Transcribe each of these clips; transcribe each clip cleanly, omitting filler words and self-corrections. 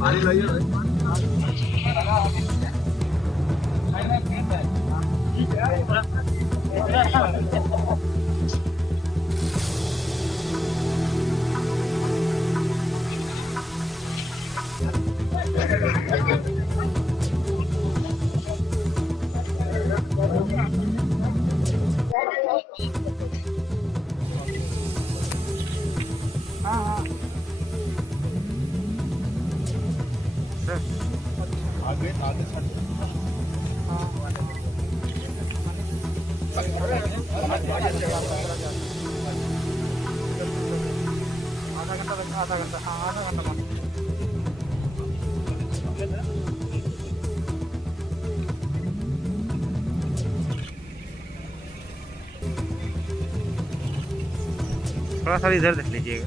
आगे आगे आधा घंटा थोड़ा सा इधर देख लीजिएगा।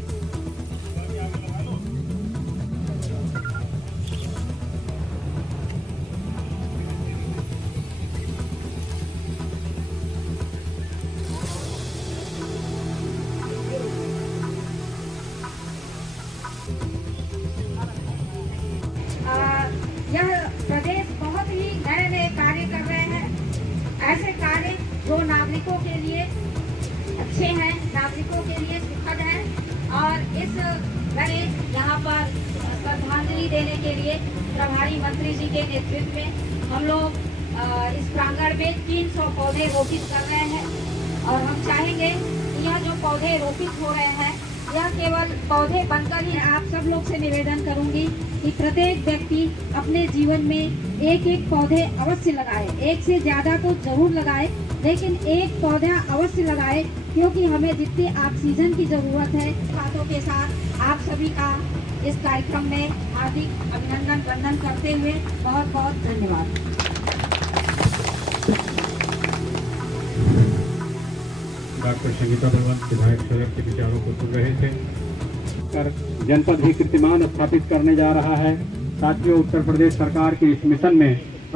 यह प्रदेश बहुत ही नए नए कार्य कर रहे हैं। ऐसे कार्य जो नागरिकों के लिए अच्छे हैं, नागरिकों के लिए सुखद हैं। और इस गणेश यहाँ पर श्रद्धांजलि देने के लिए प्रभारी मंत्री जी के नेतृत्व में हम लोग इस प्रांगण में 300 पौधे रोपित कर रहे हैं। और हम चाहेंगे कि यह जो पौधे रोपित हो रहे हैं यह केवल पौधे बनकर ही, आप सब लोग से निवेदन करूंगी कि प्रत्येक व्यक्ति अपने जीवन में एक एक पौधे अवश्य लगाए। एक से ज्यादा तो जरूर लगाए, लेकिन एक पौधा अवश्य लगाए, क्योंकि हमें जितनी ऑक्सीजन की जरूरत है। बातों के साथ आप सभी का इस कार्यक्रम में हार्दिक अभिनंदन वंदन करते हुए बहुत बहुत धन्यवाद। डॉक्टर संगीता बलवंत विधायक शरद के विचारों को सुन रहे थे। जनपद भी कीर्तिमान स्थापित करने जा रहा है। साथियों, उत्तर प्रदेश सरकार के इस मिशन में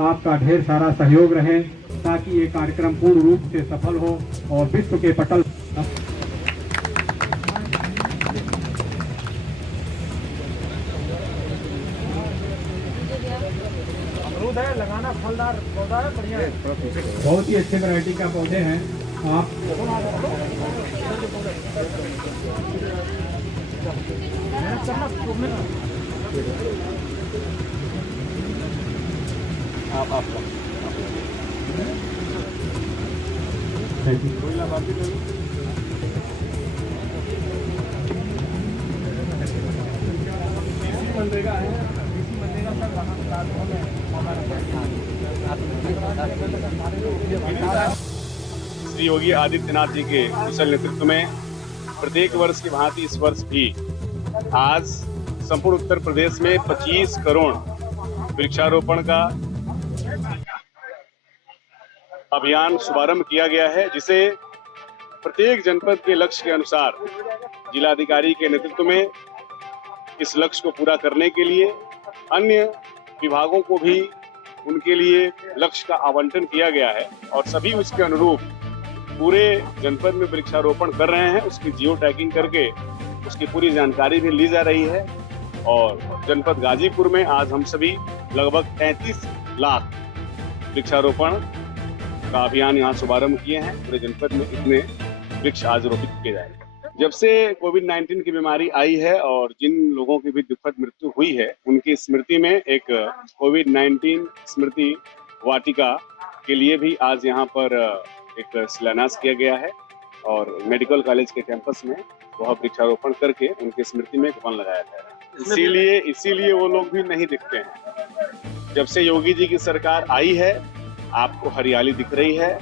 आपका ढेर सारा सहयोग रहे ताकि ये कार्यक्रम पूर्ण रूप से सफल हो और विश्व के पटल अमरूद है, लगाना फलदार पौधा है, बढ़िया है। बहुत ही अच्छे वैरायटी का पौधे हैं। आप मनरेगा है, मनरेगा श्री योगी आदित्यनाथ जी के कुशल नेतृत्व में प्रत्येक वर्ष की भांति इस वर्ष भी आज संपूर्ण उत्तर प्रदेश में 25 करोड़ वृक्षारोपण का अभियान शुभारंभ किया गया है, जिसे प्रत्येक जनपद के लक्ष्य के अनुसार जिलाधिकारी के नेतृत्व में इस लक्ष्य को पूरा करने के लिए अन्य विभागों को भी उनके लिए लक्ष्य का आवंटन किया गया है और सभी उसके अनुरूप पूरे जनपद में वृक्षारोपण कर रहे हैं। उसकी जियो टैगिंग करके उसकी पूरी जानकारी भी ली जा रही है। और जनपद गाजीपुर में आज हम सभी लगभग 33 लाख वृक्षारोपण का अभियान यहाँ शुभारंभ किए हैं। पूरे जनपद में इतने वृक्ष आज रोपित किए जाएंगे। जब से कोविड-19 की बीमारी आई है और जिन लोगों की भी दुखद मृत्यु हुई है, उनकी स्मृति में एक कोविड-19 स्मृति वाटिका के लिए भी आज यहाँ पर एक शिलान्यास किया गया है और मेडिकल कॉलेज के कैंपस में वह वृक्षारोपण करके उनकी स्मृति में एक वन लगाया गया है। इसीलिए वो लोग भी नहीं दिखते हैं। जब से योगी जी की सरकार आई है, आपको हरियाली दिख रही है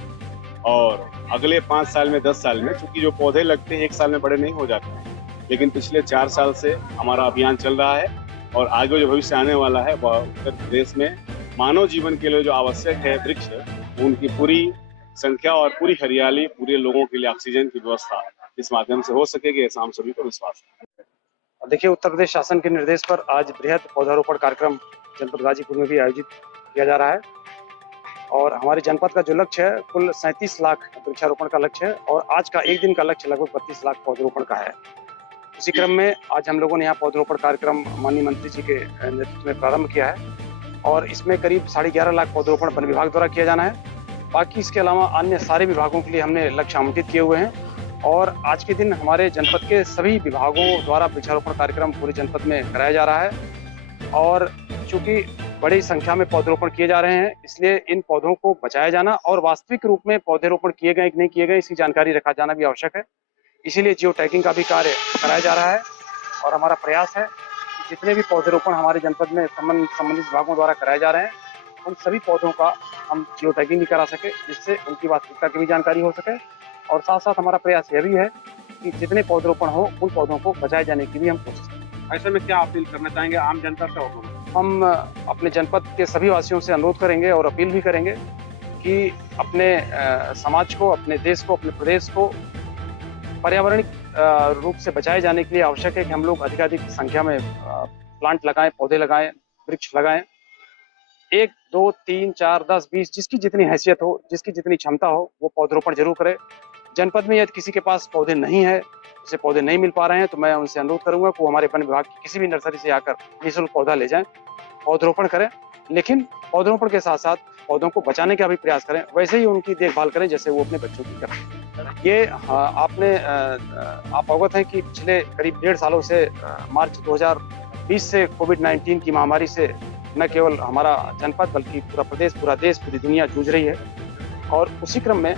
और अगले 5 साल में 10 साल में, चूंकि जो पौधे लगते हैं 1 साल में बड़े नहीं हो जाते हैं, लेकिन पिछले 4 साल से हमारा अभियान चल रहा है और आगे जो भविष्य आने वाला है वह उत्तर प्रदेश में मानव जीवन के लिए जो आवश्यक है वृक्ष, उनकी पूरी संख्या और पूरी हरियाली पूरे लोगों के लिए ऑक्सीजन की व्यवस्था इस माध्यम से हो सकेगी, ऐसा हम सभी को विश्वास है। देखिए, उत्तर प्रदेश शासन के निर्देश पर आज बृहद पौधारोपण कार्यक्रम जनपद गाजीपुर में भी आयोजित किया जा रहा है और हमारे जनपद का जो लक्ष्य है कुल 37 लाख वृक्षारोपण का लक्ष्य है और आज का एक दिन का लक्ष्य लगभग 32 लाख पौधारोपण का है। उसी क्रम में आज हम लोगों ने यहाँ पौधरोपण कार्यक्रम माननीय मंत्री जी के नेतृत्व में प्रारंभ किया है और इसमें करीब 11.5 लाख पौधरोपण वन विभाग द्वारा किया जाना है। बाकी इसके अलावा अन्य सारे विभागों के लिए हमने लक्ष्य आवंटित किए हुए हैं और आज के दिन हमारे जनपद के सभी विभागों द्वारा वृक्षारोपण कार्यक्रम पूरे जनपद में कराया जा रहा है और चूंकि बड़ी संख्या में पौधरोपण किए जा रहे हैं इसलिए इन पौधों को बचाया जाना और वास्तविक रूप में पौधरोपण किए गए कि नहीं किए गए इसकी जानकारी रखा जाना भी आवश्यक है। इसीलिए जियो टैगिंग का भी कार्य कराया जा रहा है और हमारा प्रयास है कि जितने भी पौधरोपण हमारे जनपद में संबंधित विभागों द्वारा कराए जा रहे हैं उन सभी पौधों का हम जियो टैगिंग भी करा सके जिससे उनकी वास्तविकता की भी जानकारी हो सके और साथ साथ हमारा प्रयास यह भी है कि जितने पौधरोपण हो उन पौधों को बचाए जाने की भी हम कोशिश करें। ऐसे में क्या अपील करना चाहेंगे आम जनता से? हम अपने जनपद के सभी वासियों से अनुरोध करेंगे और अपील भी करेंगे कि अपने समाज को, अपने देश को, अपने प्रदेश को पर्यावरणिक रूप से बचाए जाने के लिए आवश्यक है कि हम लोग अधिकाधिक संख्या में प्लांट लगाएं, पौधे लगाएं, वृक्ष लगाएं। 1, 2, 3, 4, 10, 20 जिसकी जितनी हैसियत हो, जिसकी जितनी क्षमता हो वो पौधरोपण जरूर करे। जनपद में यदि किसी के पास पौधे नहीं है, उसे पौधे नहीं मिल पा रहे हैं तो मैं उनसे अनुरोध करूंगा कि वो हमारे वन विभाग की किसी भी नर्सरी से आकर निःशुल्क पौधा ले जाएं, पौधरोपण करें। लेकिन पौधरोपण के साथ साथ पौधों को बचाने का भी प्रयास करें, वैसे ही उनकी देखभाल करें जैसे वो अपने बच्चों की करें। ये आप अवगत हैं कि पिछले करीब 1.5 सालों से मार्च 2020 से कोविड-19 की महामारी से न केवल हमारा जनपद बल्कि पूरा प्रदेश, पूरा देश, पूरी दुनिया जूझ रही है और उसी क्रम में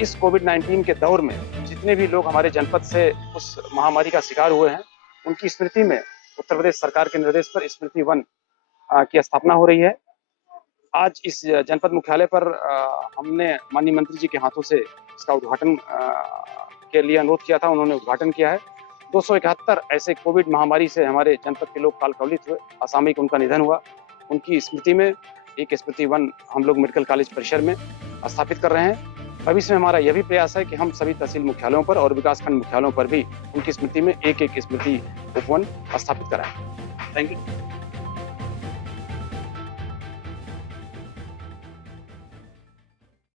इस कोविड-19 के दौर में जितने भी लोग हमारे जनपद से उस महामारी का शिकार हुए हैं उनकी स्मृति में उत्तर प्रदेश सरकार के निर्देश पर स्मृति वन की स्थापना हो रही है। आज इस जनपद मुख्यालय पर हमने माननीय मंत्री जी के हाथों से इसका उद्घाटन के लिए अनुरोध किया था, उन्होंने उद्घाटन किया है। 271 ऐसे कोविड महामारी से हमारे जनपद के लोग काल कवलित हुए, असामयिक उनका निधन हुआ। उनकी स्मृति में एक स्मृति वन हम लोग मेडिकल कॉलेज परिसर में स्थापित कर रहे हैं। भविष्य में हमारा यह भी प्रयास है कि हम सभी तहसील मुख्यालयों पर और विकासखंड मुख्यालयों पर भी उनकी स्मृति में एक स्मृति उपवन स्थापित कराएं। Thank you.